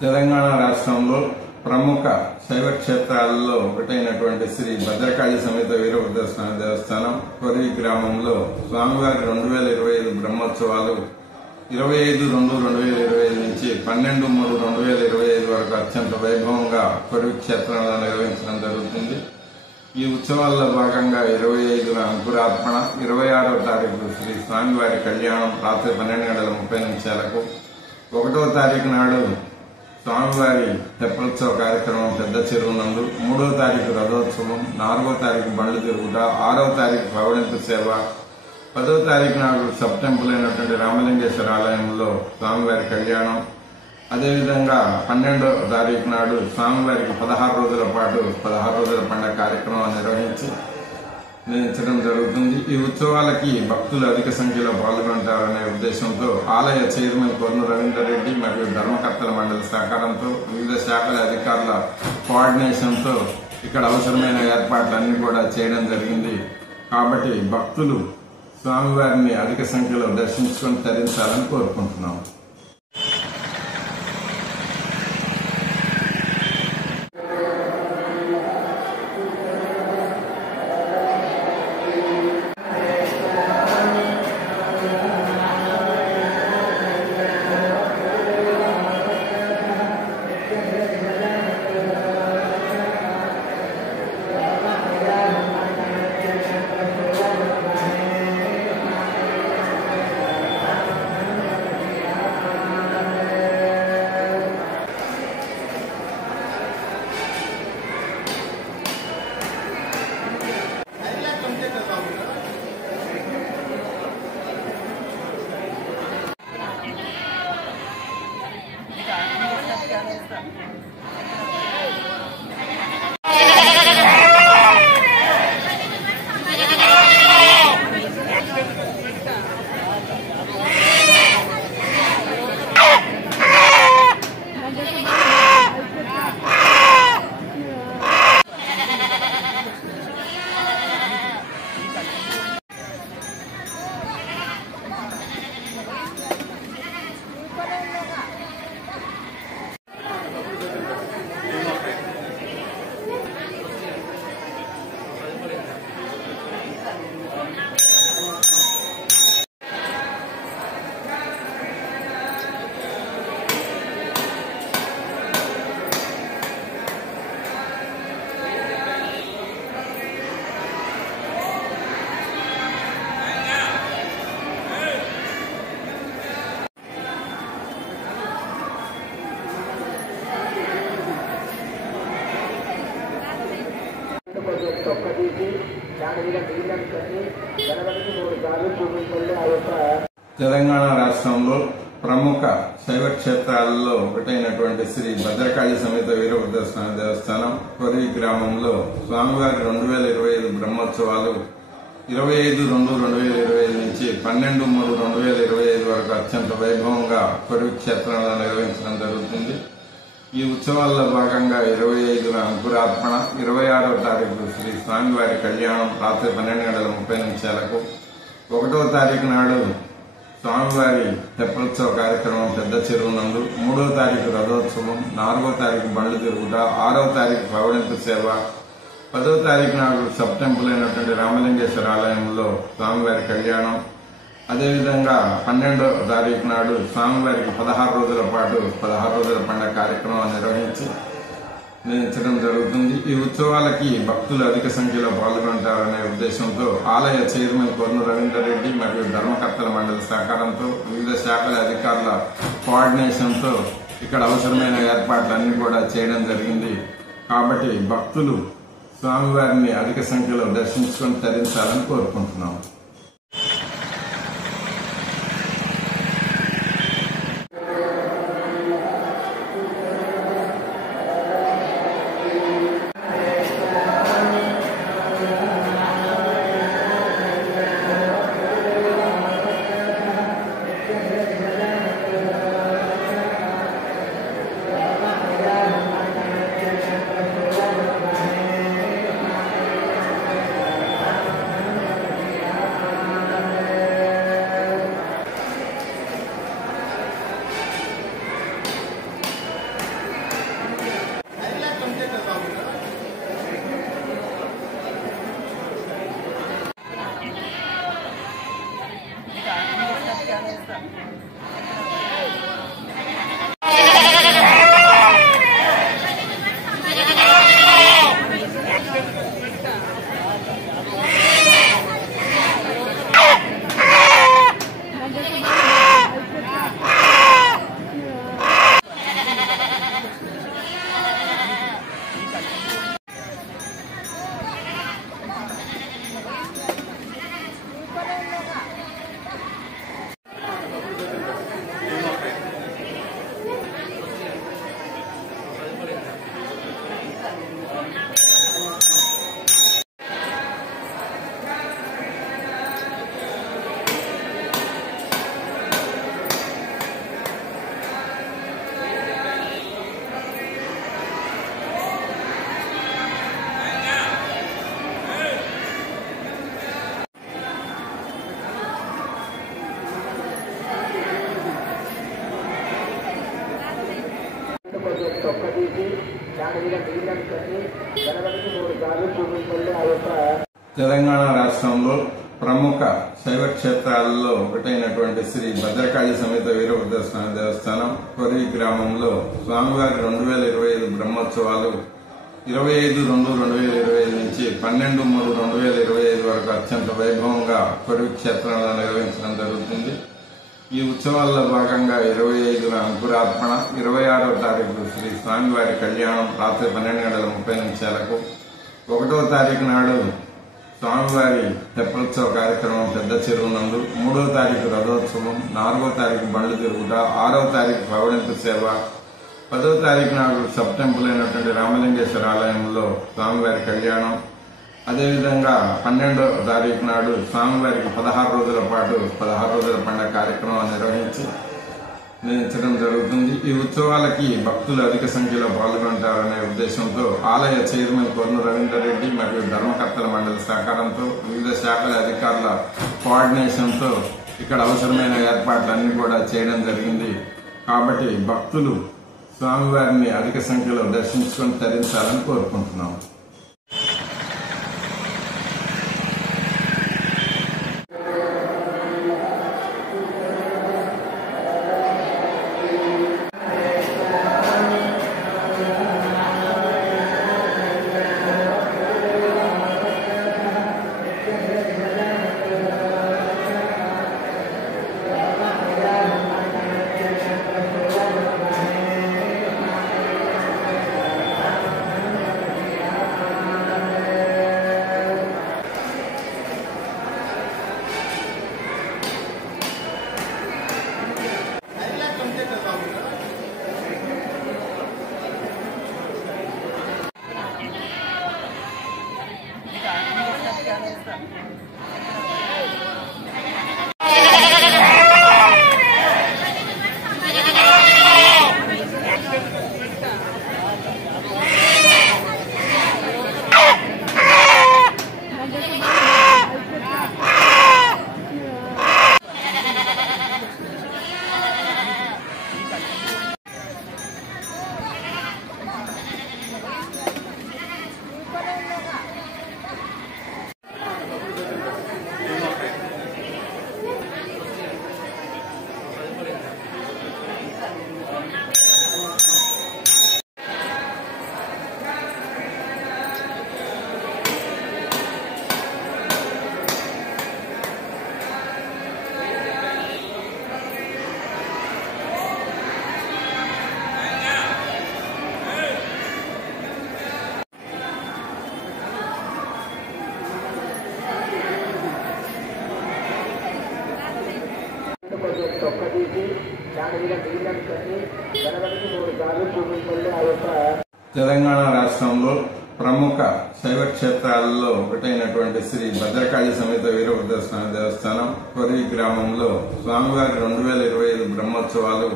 తెలంగాణ రాష్ట్రంలో ప్రముఖ శైవ క్షేత్రాలలో ఒకటైనటువంటి శ్రీ భద్రకాళి సమేత వీరభద్రస్వామి దేవస్థానం కొరివి గ్రామంలో స్వామివారి 2025 బ్రహ్మోత్సవాలు 25/2/2025 నుంచి 12/3/2025 వరకు అత్యంత వైభవంగా కొరివి క్షేత్రంలో నిర్వహించడం జరుగుతుంది. ఈ ఉత్సవాల్లో భాగంగా 25న అంకురార్పణ, 26వ తారీఖు శ్రీ స్వామివారి కళ్యాణం రాత్రి 12:30 1వ తారీఖు నాడు స్వామివారి తెప్పోత్సవ కార్యక్రమం పెద్ద చెరువు నందు, 3వ తారీఖు రథోత్సవం, 4వ తారీఖు బండ్లు తిరుగుట, 6వ తారీఖు పవడింపు సేవ, 10వ తారీఖు నాడు సబ్ టెంపుల్ అయినటువంటి రామలింగేశ్వర ఆలయంలో స్వామివారి కళ్యాణం, అదేవిధంగా 12వ తారీఖు నాడు స్వామివారికి 16 రోజుల పాటు 16 రోజుల పండుగ కార్యక్రమం నిర్వహించడం జరుగుతుంది. ఈ ఉత్సవాలకి భక్తులు అధిక సంఖ్యలో పాల్గొంటారనే ఉద్దేశంతో ఆలయ చైర్మన్ కొర్ను రవీందర్ రెడ్డి మరియు ధర్మకర్తల మండలి సహకారంతో వివిధ శాఖల అధికారుల కోఆర్డినేషన్తో ఇక్కడ అవసరమైన ఏర్పాట్లన్నీ కూడా చేయడం జరిగింది. కాబట్టి భక్తులు స్వామివారిని అధిక సంఖ్యలో దర్శించుకొని తరించాలని కోరుకుంటున్నాం. తెలంగాణ రాష్ట్రంలో ప్రముఖ శైవ క్షేత్రాలలో ఒకటైనటువంటి శ్రీ భద్రకాళి సమేత వీరభద్రస్వామి దేవస్థానం కొరివి గ్రామంలో స్వామివారి 2025 బ్రహ్మోత్సవాలు 25/2/2025 నుంచి 12/3/2025 వరకు అత్యంత వైభవంగా కొరివి క్షేత్రంలో నిర్వహించడం జరుగుతుంది. ఈ ఉత్సవాల్లో భాగంగా 25న అంకురార్పణ, 26వ తారీఖు శ్రీ స్వామివారి కళ్యాణం రాత్రి 12:30 1వ తారీఖు నాడు స్వామివారి తెప్పోత్సవ కార్యక్రమం పెద్ద చెరువు నందు, 3వ తారీఖు రథోత్సవం, 4వ తారీఖు బండ్లు తిరుగుట, 6వ తారీఖు పవడింపు సేవ, 10వ తారీఖు నాడు సబ్ టెంపుల్ అయినటువంటి రామలింగేశ్వర ఆలయంలో స్వామివారి కళ్యాణం, అదేవిధంగా 12వ తారీఖు నాడు స్వామివారికి 16 రోజుల పాటు 16 రోజుల పండుగ కార్యక్రమం నిర్వహించడం జరుగుతుంది. ఈ ఉత్సవాలకి భక్తులు అధిక సంఖ్యలో పాల్గొంటారనే ఉద్దేశంతో ఆలయ చైర్మన్ కొర్ను రవీందర్ రెడ్డి మరియు ధర్మకర్తల మండలి సహకారంతో వివిధ శాఖల అధికారుల కోఆర్డినేషన్తో ఇక్కడ అవసరమైన ఏర్పాట్లన్నీ కూడా చేయడం జరిగింది. కాబట్టి భక్తులు స్వామివారిని అధిక సంఖ్యలో దర్శించుకొని తరించాలని కోరుకుంటున్నాం. తెలంగాణ రాష్ట్రంలో ప్రముఖ శైవ క్షేత్రాలలో ఒకటైనటువంటి శ్రీ భద్రకాళి సమేత వీరభద్రస్వామి దేవస్థానం కొరి గ్రామంలో స్వామివారి 2025 బ్రహ్మోత్సవాలు 25/2/2025 నుంచి 12/3/2025 వరకు అత్యంత వైభవంగా కొరి క్షేత్రంలో నిర్వహించడం జరుగుతుంది. ఈ ఉత్సవాల్లో భాగంగా 25న అంకురార్పణ, 26వ తారీఖు శ్రీ స్వామివారి కళ్యాణం రాత్రి 12:30 1వ తారీఖు నాడు స్వామివారి తెప్పోత్సవ కార్యక్రమం పెద్ద చెరువు నందు, 3వ తారీఖు రథోత్సవం, 4వ తారీఖు బండ్లు తిరుగుట, 6వ తారీఖు పవడింపు సేవ, 10వ తారీఖు నాడు సబ్ టెంపుల్ అయినటువంటి రామలింగేశ్వర ఆలయంలో స్వామివారి కళ్యాణం, అదేవిధంగా 12వ తారీఖు నాడు స్వామివారికి 16 రోజుల పాటు 16 రోజుల పండుగ కార్యక్రమం నిర్వహించడం జరుగుతుంది. ఈ ఉత్సవాలకి భక్తులు అధిక సంఖ్యలో పాల్గొంటారనే ఉద్దేశంతో ఆలయ చైర్మన్ కొర్ను రవీందర్ రెడ్డి మరియు ధర్మకర్తల మండలి సహకారంతో వివిధ శాఖల అధికారుల కోఆర్డినేషన్తో ఇక్కడ అవసరమైన ఏర్పాట్లన్నీ కూడా చేయడం జరిగింది. కాబట్టి భక్తులు స్వామివారిని అధిక సంఖ్యలో దర్శించుకొని తరించాలని కోరుకుంటున్నాం. తెలంగాణ రాష్ట్రంలో ప్రముఖ శైవ క్షేత్రాలలో ఒకటైనటువంటి శ్రీ భద్రకాళి సమేత వీరభద్రస్వామి దేవస్థానం కొరివి గ్రామంలో స్వామివారి 2025 బ్రహ్మోత్సవాలు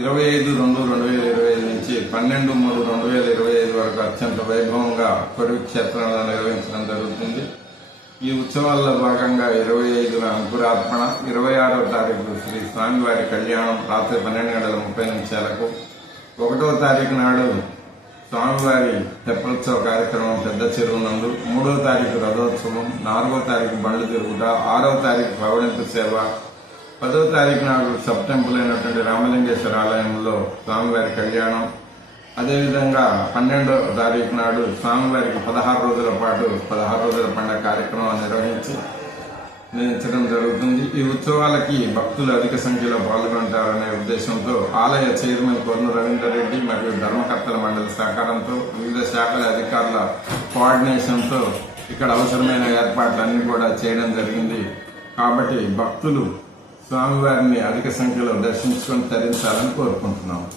25/2/2025 నుంచి 12/3/2025 వరకు అత్యంత వైభవంగా కొరివి క్షేత్రంలో నిర్వహించడం జరుగుతుంది. ఈ ఉత్సవాల్లో భాగంగా 25న అంకురార్పణ, 26వ తారీఖు శ్రీ స్వామివారి కళ్యాణం రాత్రి 12:30 1వ తారీఖు నాడు స్వామివారి తెప్పోత్సవ కార్యక్రమం పెద్ద చెరువు నందు, 3వ తారీఖు రథోత్సవం, 4వ తారీఖు బండ్లు తిరుగుట, 6వ తారీఖు పవళింపు సేవ, 10వ తారీఖు నాడు సబ్ టెంపుల్ అయినటువంటి రామలింగేశ్వర ఆలయంలో స్వామివారి కళ్యాణం, అదేవిధంగా 12వ తారీఖు నాడు స్వామివారికి 16 రోజుల పాటు 16 రోజుల పండుగ కార్యక్రమం నిర్వహించడం జరుగుతుంది. ఈ ఉత్సవాలకి భక్తులు అధిక సంఖ్యలో పాల్గొంటారనే ఉద్దేశంతో ఆలయ చైర్మన్ కొర్ను రవీందర్ రెడ్డి మరియు ధర్మకర్తల మండలి సహకారంతో వివిధ శాఖల అధికారుల కోఆర్డినేషన్తో ఇక్కడ అవసరమైన ఏర్పాట్లన్నీ కూడా చేయడం జరిగింది. కాబట్టి భక్తులు స్వామివారిని అధిక సంఖ్యలో దర్శించుకొని తరించాలని కోరుకుంటున్నాము.